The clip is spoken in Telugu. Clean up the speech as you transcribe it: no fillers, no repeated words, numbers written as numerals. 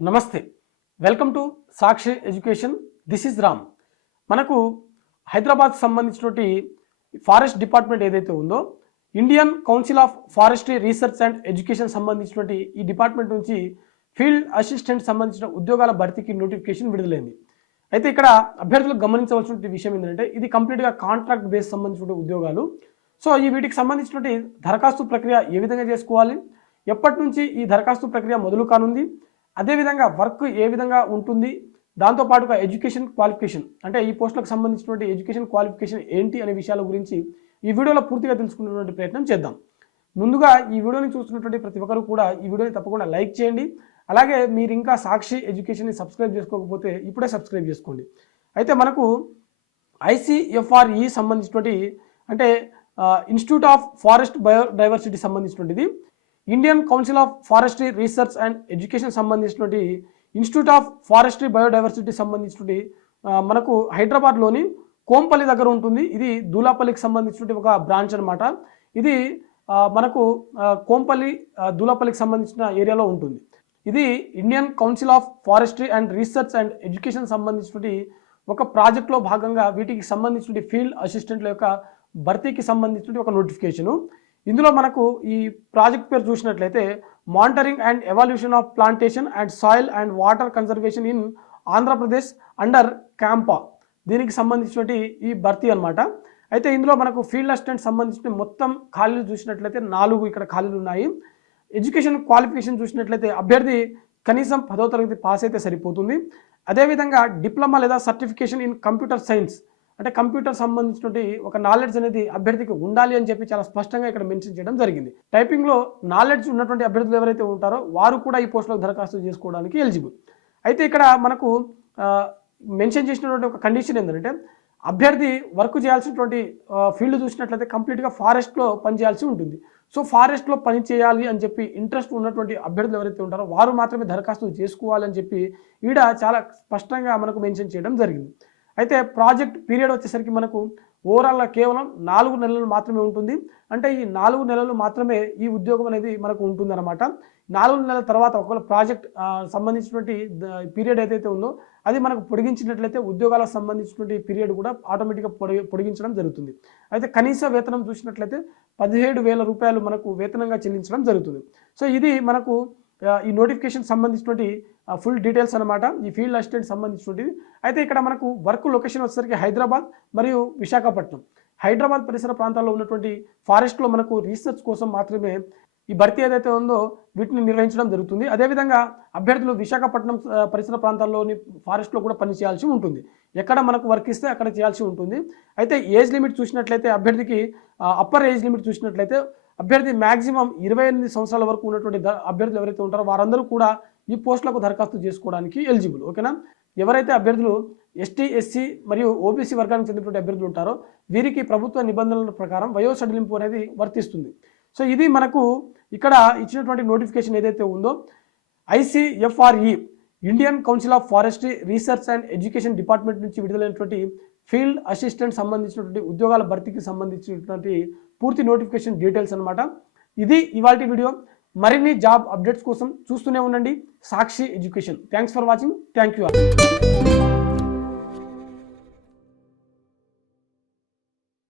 నమస్తే, welcome to Sakshi education. This is Ram. మనకు హైదరాబాద్ సంబంధించినటువంటి ఫారెస్ట్ డిపార్ట్మెంట్ ఏదైతే ఉందో, Indian council of forestry research and education సంబంధించినటువంటి ఈ డిపార్ట్మెంట్ నుంచి ఫీల్డ్ అసిస్టెంట్ సంబంధించిన ఉద్యోగాల భర్తీకి నోటిఫికేషన్ విడుదలైంది. అయితే ఇక్కడ అభ్యర్థులకు గమనించవలసిన విషయం ఏంటంటే, ఇది కంప్లీట్గా కాంట్రాక్ట్ బేస్ సంబంధించిన ఉద్యోగాలు. సో ఈ వీటికి సంబంధించినటువంటి దరఖాస్తు ప్రక్రియ ఏ విధంగా చేసుకోవాలి, ఎప్పటి నుంచి ఈ దరఖాస్తు ప్రక్రియ మొదలు కానుంది, అదేవిధంగా వర్క్ ఏ విధంగా ఉంటుంది, దాంతోపాటుగా ఎడ్యుకేషన్ క్వాలిఫికేషన్ అంటే ఈ పోస్టులకు సంబంధించినటువంటి ఎడ్యుకేషన్ క్వాలిఫికేషన్ ఏంటి అనే విషయాల గురించి ఈ వీడియోలో పూర్తిగా తెలుసుకునేటువంటి ప్రయత్నం చేద్దాం. ముందుగా ఈ వీడియోని చూస్తున్నటువంటి ప్రతి ఒక్కరు కూడా ఈ వీడియోని తప్పకుండా లైక్ చేయండి. అలాగే మీరు ఇంకా సాక్షి ఎడ్యుకేషన్ని సబ్స్క్రైబ్ చేసుకోకపోతే ఇప్పుడే సబ్స్క్రైబ్ చేసుకోండి. అయితే మనకు ICFRE సంబంధించినటువంటి అంటే ఇన్స్టిట్యూట్ ఆఫ్ ఫారెస్ట్ బయోడైవర్సిటీ సంబంధించినటువంటిది, Indian council of forestry research and education సంబంధించినటువంటి ఇన్స్టిట్యూట్ ఆఫ్ ఫారెస్ట్రీ బయోడైవర్సిటీ సంబంధించినటువంటి మనకు హైదరాబాద్లోని కోంపల్లి దగ్గర ఉంటుంది. ఇది దూలాపల్లికి సంబంధించినటువంటి ఒక బ్రాంచ్ అనమాట. ఇది మనకు కోంపల్లి దూలాపల్లికి సంబంధించిన ఏరియాలో ఉంటుంది. ఇది Indian council of forestry and research and education సంబంధించినటువంటి ఒక ప్రాజెక్ట్లో భాగంగా వీటికి సంబంధించినటువంటి ఫీల్డ్ అసిస్టెంట్ల యొక్క భర్తీకి సంబంధించినటువంటి ఒక నోటిఫికేషను. ఇందులో మనకు ఈ ప్రాజెక్ట్ పేరు చూసినట్లయితే monitoring and evaluation of plantation and soil and water conservation in Andhra Pradesh under CAMPA, దీనికి సంబంధించినటువంటి ఈ భర్తీ అనమాట. అయితే ఇందులో మనకు ఫీల్డ్ అసిస్టెంట్ సంబంధించిన మొత్తం ఖాళీలు చూసినట్లయితే 4 ఇక్కడ ఖాళీలు ఉన్నాయి. ఎడ్యుకేషన్ క్వాలిఫికేషన్ చూసినట్లయితే అభ్యర్థి కనీసం 10వ తరగతి పాస్ అయితే సరిపోతుంది. అదేవిధంగా డిప్లొమా లేదా సర్టిఫికేషన్ ఇన్ కంప్యూటర్ సైన్స్ అంటే కంప్యూటర్ సంబంధించినటువంటి ఒక నాలెడ్జ్ అనేది అభ్యర్థికి ఉండాలి అని చెప్పి చాలా స్పష్టంగా ఇక్కడ మెన్షన్ చేయడం జరిగింది. టైపింగ్లో నాలెడ్జ్ ఉన్నటువంటి అభ్యర్థులు ఎవరైతే ఉంటారో వారు కూడా ఈ పోస్టులకు దరఖాస్తు చేసుకోవడానికి ఎలిజిబుల్. అయితే ఇక్కడ మనకు మెన్షన్ చేసినటువంటి ఒక కండిషన్ ఏంటంటే, అభ్యర్థి వర్క్ చేయాల్సినటువంటి ఫీల్డ్ చూసినట్లయితే కంప్లీట్గా ఫారెస్ట్లో పనిచేయాల్సి ఉంటుంది. సో ఫారెస్ట్లో పని చేయాలి అని చెప్పి ఇంట్రెస్ట్ ఉన్నటువంటి అభ్యర్థులు ఎవరైతే ఉంటారో వారు మాత్రమే దరఖాస్తు చేసుకోవాలని చెప్పి ఈడ చాలా స్పష్టంగా మనకు మెన్షన్ చేయడం జరిగింది. అయితే ప్రాజెక్ట్ పీరియడ్ వచ్చేసరికి మనకు ఓవరాల్గా కేవలం 4 నెలలు మాత్రమే ఉంటుంది. అంటే ఈ 4 నెలలు మాత్రమే ఈ ఉద్యోగం అనేది మనకు ఉంటుందన్నమాట. 4 నెలల తర్వాత ఒకవేళ ప్రాజెక్ట్ సంబంధించినటువంటి పీరియడ్ ఏదైతే ఉందో అది మనకు పొడిగించినట్లయితే ఉద్యోగాలకు సంబంధించినటువంటి పీరియడ్ కూడా ఆటోమేటిక్గా పొడిగించడం జరుగుతుంది. అయితే కనీస వేతనం చూసినట్లయితే 17,000 రూపాయలు మనకు వేతనంగా చెల్లించడం జరుగుతుంది. సో ఇది మనకు ఈ నోటిఫికేషన్ సంబంధించినటువంటి ఫుల్ డీటెయిల్స్ అనమాట, ఈ ఫీల్డ్ అసిస్టెంట్ సంబంధించినటువంటిది. అయితే ఇక్కడ మనకు వర్క్ లొకేషన్ వచ్చేసరికి హైదరాబాద్ మరియు విశాఖపట్నం, హైదరాబాద్ పరిసర ప్రాంతాల్లో ఉన్నటువంటి ఫారెస్ట్లో మనకు రీసెర్చ్ కోసం మాత్రమే ఈ భర్తీ ఏదైతే ఉందో వీటిని నిర్వహించడం జరుగుతుంది. అదేవిధంగా అభ్యర్థులు విశాఖపట్నం పరిసర ప్రాంతాల్లోని ఫారెస్ట్లో కూడా పని చేయాల్సి ఉంటుంది. ఎక్కడ మనకు వర్క్ ఇస్తే అక్కడ చేయాల్సి ఉంటుంది. అయితే ఏజ్ లిమిట్ చూసినట్లయితే అభ్యర్థికి అప్పర్ ఏజ్ లిమిట్ చూసినట్లయితే అభ్యర్థి మ్యాక్సిమం 28 సంవత్సరాల వరకు ఉన్నటువంటి అభ్యర్థులు ఎవరైతే ఉంటారో వారందరూ కూడా ఈ పోస్టులకు దరఖాస్తు చేసుకోవడానికి ఎలిజిబుల్. ఓకేనా. ఎవరైతే అభ్యర్థులు ST, SC మరియు OBC వర్గానికి చెందినటువంటి అభ్యర్థులు ఉంటారో వీరికి ప్రభుత్వ నిబంధనల ప్రకారం వయో సడలింపు అనేది వర్తిస్తుంది. సో ఇది మనకు ఇక్కడ ఇచ్చినటువంటి నోటిఫికేషన్ ఏదైతే ఉందో ICFRE Indian council of forestry research and education department నుంచి విడుదలైనటువంటి ఫీల్డ్ అసిస్టెంట్ సంబంధించినటువంటి ఉద్యోగాల భర్తీకి సంబంధించినటువంటి పూర్తి నోటిఫికేషన్ డీటెయిల్స్ అనమాట. ఇది ఇవాల్టి వీడియో. మరిన్ని జాబ్ అప్డేట్స్ కోసం చూస్తూనే ఉండండి Sakshi Education. Thanks for watching. Thank you all.